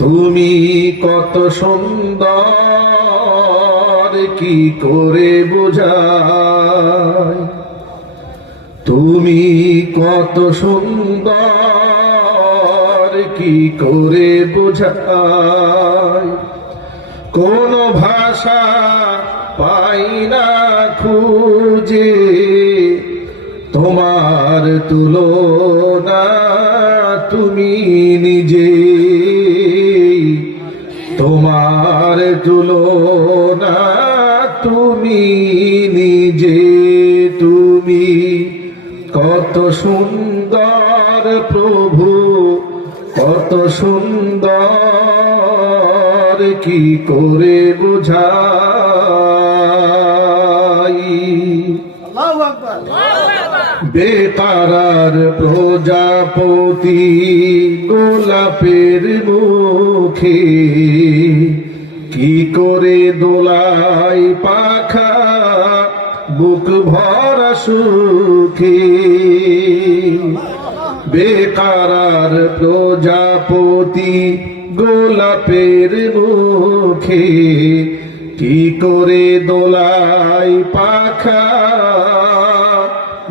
তুমি কত সুন্দর কি করে বোঝাই, তুমি কত সুন্দর কি করে বোঝাই, কোন ভাষা পাই না খুঁজে তোমার তুলনা তুমি নিজে, তোমার তুলনা তুমি নিজে। তুমি কত সুন্দর প্রভু, কত সুন্দর কি করে বোঝাই। বেতারার প্রজাপতি গোলাপের মুখে কি করে দোলাই পাখা বুক ভরা সুখে। বেকারার প্রজাপতি গোলাপের মুখে কি করে দোলাই পাখা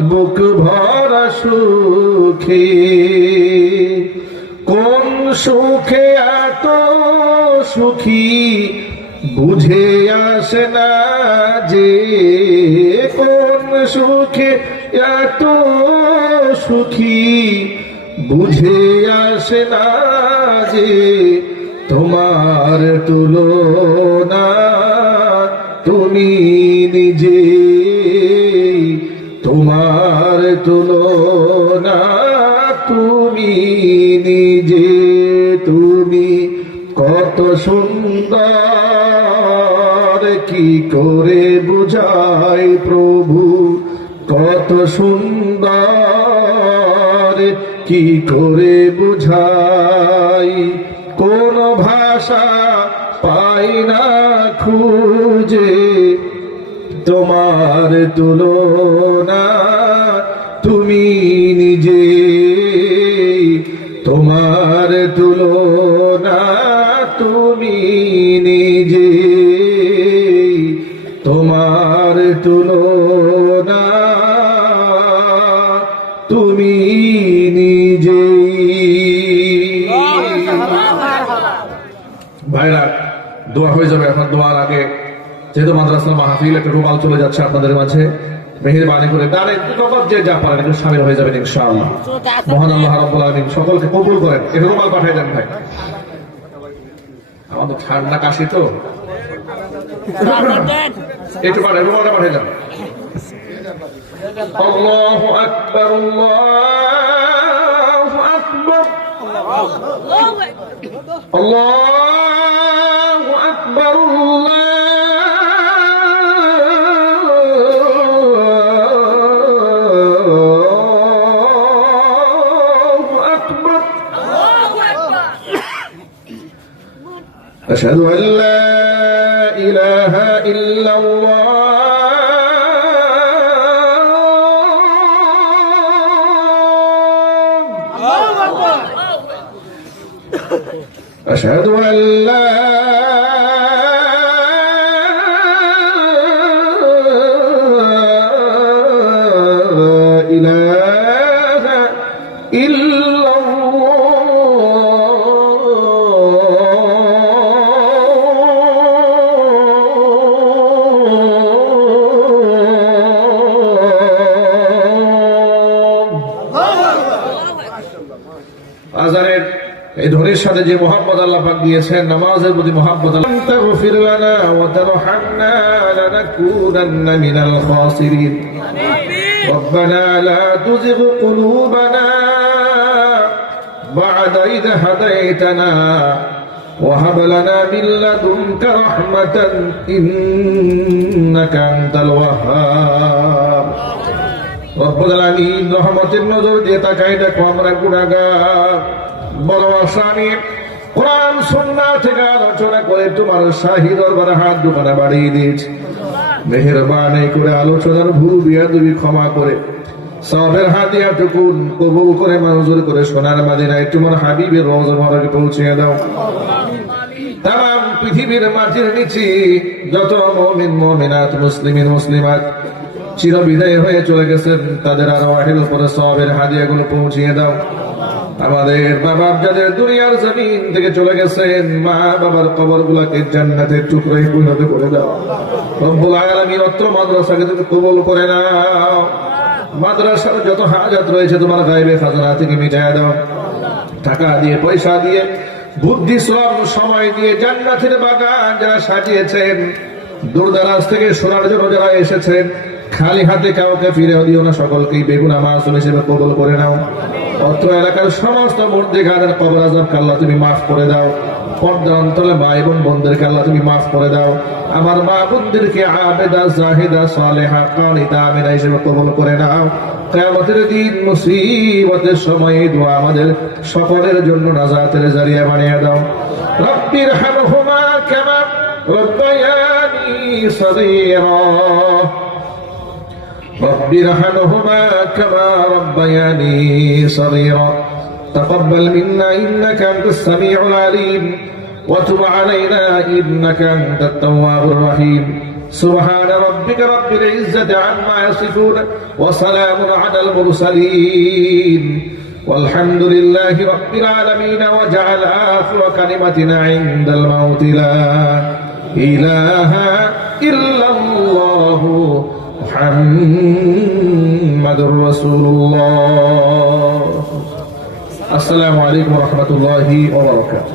বুক ভরা সুখে। কোন সুখে এত সুখী বুঝে আসে না যে, কোন সুখে এত সুখী বুঝে আসে না যে, তোমার তুলনা তুমি নিজে, তোমার তুলনা তুমি নিজে। তুমি কত সুন্দর কি করে বুঝাই প্রভু, কত সুন্দর কি করে বুঝাই, কোন ভাষা পাই না খুঁজে তোমার তুলনা তুমি নিজে, তোমার তুলনা তুমি নিজে, তোমার তুলনা তুমি নিজে। ভাইরা দোয়া হয়ে যাবে এখন। দোয়ার আগে যেহেতু মাদ্রাসা মাহফিল একটা রুমাল চলে যাচ্ছে আপনাদের মাঝে, মেহেরবানি করে দাঁড়ে যে যা পারেন একটু শামিল হয়ে যাবেন ইনশাআল্লাহ। মহান আল্লাহ রাব্বুল আলামিন সকলকে কবুল করেন। একটু রুমাল পাঠিয়ে দেন ভাই, আমাদের ঠান্ডা কাশি তো, একটু পাঠায় রুমালটা পাঠিয়ে দেন। আল্লাহু আকবার, আল্লাহু আকবার, আল্লাহু আকবার, أشهد أن لا إله إلا الله، أشهد أن لا إله إلا আজানের এই ধ্বনির সাথে যে মুহাব্বত আল্লাহ পাক দিয়েছেন, নামাজের প্রতি মুহাব্বত। তাগফির লানা ওয়া তারহামনা লানাকুনান্না মিনাল খাসিরিন। রব্বানা লা তুযিগ কুলুবানা বা'দা ইয হাদাইতানা ওয়া হাব লানা মিন লাদুনকা রাহমাতান ইন্নাকা আনতাল ওয়াহ্হাব। রব্বুল আলামিন রহমতের নজর দিয়ে তাকাই দেখো আমরা গুনাহগার। বড় আসামি কোরআন সুন্নাহ থেকে আলোচনা করে তোমার শাহী দরবারে হাত দুখানা বাড়িয়ে দিয়েছি। মেহেরবানি করে আলোচনার ভুল বিয়াদবি ক্ষমা করে সওয়াবের হাদিয়াটুকু কবুল করে মঞ্জুর করে সোনার মদিনায় তোমার হাবিবের রওজা মুবারকে পৌঁছে দাও। তাম পৃথিবীর মাটির নিচে যত মুমিন মুমিনাত মুসলিমিন মুসলিমাত চির বিদায় হয়ে চলে গেছেন তাদের আরওয়াহের উপরে সওয়াবের হাদিয়াগুলো পৌঁছিয়ে দাও। আমাদের বাবা যাদের দুনিয়ার জমিন থেকে চলে গেছেন মা বাবার কবরগুলোকে জান্নাতের টুকরায় পরিণত করে দাও। রব্বুল আলামিন অত্র মাদ্রাসাকে তুমি কবুল করে নাও। মাদ্রাসার যত হাজাত রয়েছে তোমার গায়বে খাজানা থেকে মিটায় দাও। টাকা দিয়ে পয়সা দিয়ে বুদ্ধি শ্রম সময় দিয়ে জান্নাতের বাগান যারা সাজিয়েছেন, দূরদরাজ থেকে শোনার জন্য যারা এসেছেন, খালি হাতে কাউকে ফিরে দিও না, সকলকেই বেগুনা মাসুম হিসেবে কবুল করে নাও। অত্র এলাকার সমস্ত মুর্দেগাদের কবর আযাবকে আল্লাহ তুমি মাফ করে দাও। পর্দা অন্তরে মা এবং বোনদেরকে আল্লাহ তুমি মাফ করে দাও। আমার মা বোনদেরকে আবেদা জাহিদা সালেহা কানিতা আমিনা হিসেবে কবুল করে নাও। কিয়ামতের দিন মুসিবতের সময় দোয়া আমাদের সকলের জন্য নাজাতের জারিয়া বানিয়ে দাও। রব্বির হামহুমা কামা রব্বায়ানি সগীরা رب ارحمهما كما ربياني صغيرا تقبل منا إنك أنت السميع العليم وتب علينا إنك أنت التواب الرحيم سبحان ربك رب العزة عما يصفون وسلام على المرسلين والحمد لله رب العالمين وجعل آخر كلمتنا عند الموت لا إله إلا الله محمد رسول الله. السلام عليكم ورحمة الله وبركاته.